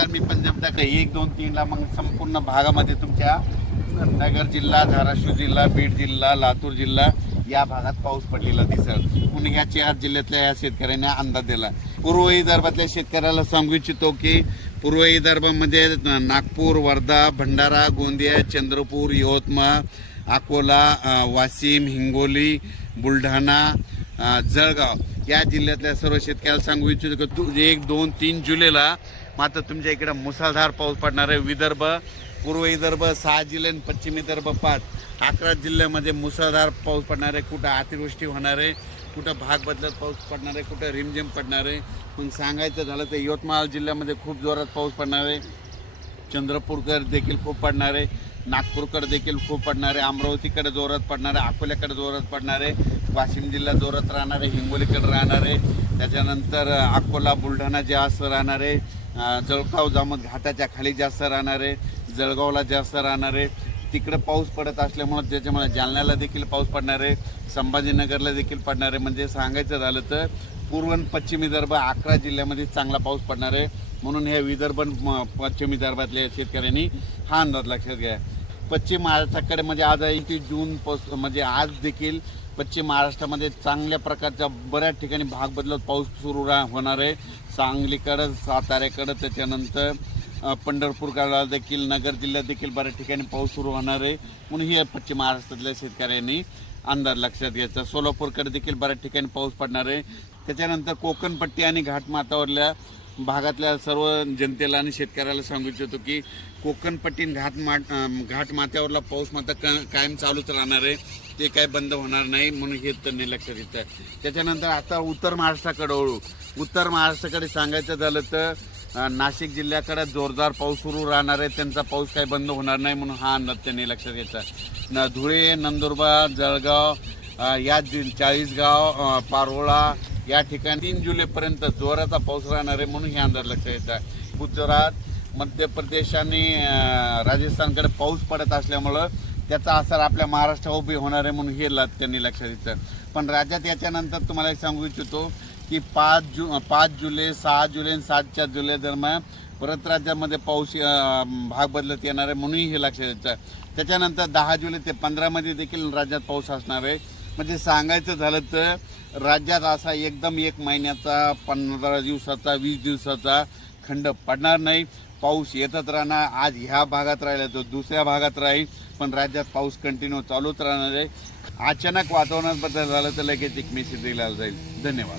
नगर मी पंजाब दाखल एक दोन तीनला मग संपूर्ण भागामध्ये तुमच्या नगर जिल्हा धाराशिव जिल्हा बीड जिल्हा लातूर जिल्हा या भागात पाऊस पडलेला दिसत पुण्याच्या आज जिल्ह्यातल्या या शेतकऱ्यांनी अंदाज दिला पूर्व विदर्भातल्या शेतकऱ्याला सांगू इच्छितो की पूर्व विदर्भामध्ये नागपूर वर्धा भंडारा गोंदिया चंद्रपूर यवतमाळ अकोला वाशिम हिंगोली बुलढाणा जळगाव या जिल्ह्यातल्या सर्व शेतकऱ्याला सांगू इच्छितो की एक दोन तीन जुलैला मात्र तुमच्या इकडं मुसळधार पाऊस पडणार आहे विदर्भ पूर्व विदर्भ सहा जिल्हे आणि पश्चिम विदर्भ पाच अकरा जिल्ह्यामध्ये मुसळधार पाऊस पडणार आहे कुठं अतिवृष्टी होणार आहे कुठं भाग बदलत पाऊस पडणार आहे कुठं रिमझिम पडणार आहे पण सांगायचं झालं तर यवतमाळ जिल्ह्यामध्ये खूप जोरात पाऊस पडणार आहे चंद्रपूरकर देखील खूप पडणार आहे नागपूरकर देखील खूप पडणार आहे अमरावतीकडे जोरात पडणार आहे अकोल्याकडे जोरात पडणार आहे वाशिम जिल्हा जोरात राहणार आहे हिंगोलीकडे राहणार आहे त्याच्यानंतर अकोला बुलढाणा जास्त राहणार आहे जळगाव जामत घाटाच्या खाली जास्त राहणार आहे जळगावला जास्त राहणार आहे तिकडं पाऊस पडत असल्यामुळं त्याच्यामुळे जालन्याला देखील पाऊस पडणार आहे संभाजीनगरला देखील पडणार आहे म्हणजे सांगायचं झालं तर पूर्व पश्चिम विदर्भ अकरा जिल्ह्यामध्ये चांगला पाऊस पडणार आहे म्हणून हे विदर्भ पश्चिम विदर्भातल्या शेतकऱ्यांनी हा अंदाज लक्षात घ्या पश्चिम महाराष्ट्राकडे म्हणजे आज एकतीस जून पासून म्हणजे आज देखील पश्चिम महाराष्ट्रामध्ये चांगल्या प्रकारचा बऱ्याच ठिकाणी भाग बदलत पाऊस सुरू होणार आहे सांगलीकडं साताऱ्याकडं त्याच्यानंतर पंढरपूरकडला देखील नगर जिल्ह्यात देखील बऱ्याच ठिकाणी पाऊस सुरू होणार आहे म्हणून ही पश्चिम महाराष्ट्रातल्या शेतकऱ्यांनी अंदाज लक्षात घ्यायचा सोलापूरकडे देखील बऱ्याच ठिकाणी पाऊस पडणार आहे त्याच्यानंतर कोकणपट्टी आणि घाटमाथावरल्या भागातल्या सर्व जनतेला आणि शेतकऱ्याला सांगू इच्छितो की कोकणपट्टीन घाट माट घाट माथ्यावरला पाऊस मात्र क कायम चालूच राहणार आहे ते काय बंद होणार नाही म्हणून हे त्यांनी लक्षात आहे त्याच्यानंतर आता उत्तर महाराष्ट्राकडे वळू उत्तर महाराष्ट्राकडे सांगायचं झालं तर नाशिक जिल्ह्याकडे जोरदार पाऊस सुरू राहणार आहे त्यांचा पाऊस काही बंद होणार नाही म्हणून हा अंदाज त्यांनी लक्षात घ्यायचा न धुळे नंदुरबार जळगाव या चाळीसगाव पारोळा या ठिकाणी तीन जुलैपर्यंत जोराचा पाऊस राहणार आहे म्हणून हे अंदाज लक्षात येत आहे गुजरात मध्य प्रदेश आणि राजस्थानकडे पाऊस पडत असल्यामुळं त्याचा असर आपल्या महाराष्ट्रावर उभी होणार आहे म्हणून हे त्यांनी लक्षात येतं पण राज्यात याच्यानंतर तुम्हाला सांगू इच्छितो की पाच जु पाच जुलै सहा जुलै आणि सातच्या जुलै दरम्यान परत राज्यामध्ये पाऊस भाग बदलत येणार आहे म्हणूनही हे लक्षात येतं त्याच्यानंतर दहा जुलै ते पंधरामध्ये देखील राज्यात पाऊस असणार आहे म्हणजे सांगायचं झालं तर राज्यात असा एकदम एक महिन्याचा पंधरा दिवसाचा वीस दिवसाचा खंड पडणार नाही पाऊस येतच राहणार आज ह्या भागात राहिला तो दुसऱ्या भागात राहील पण राज्यात पाऊस कंटिन्यू चालूच राहणार आहे अचानक वातावरणात बदल झालं तर लगेच एक मेसेज दिला जाईल धन्यवाद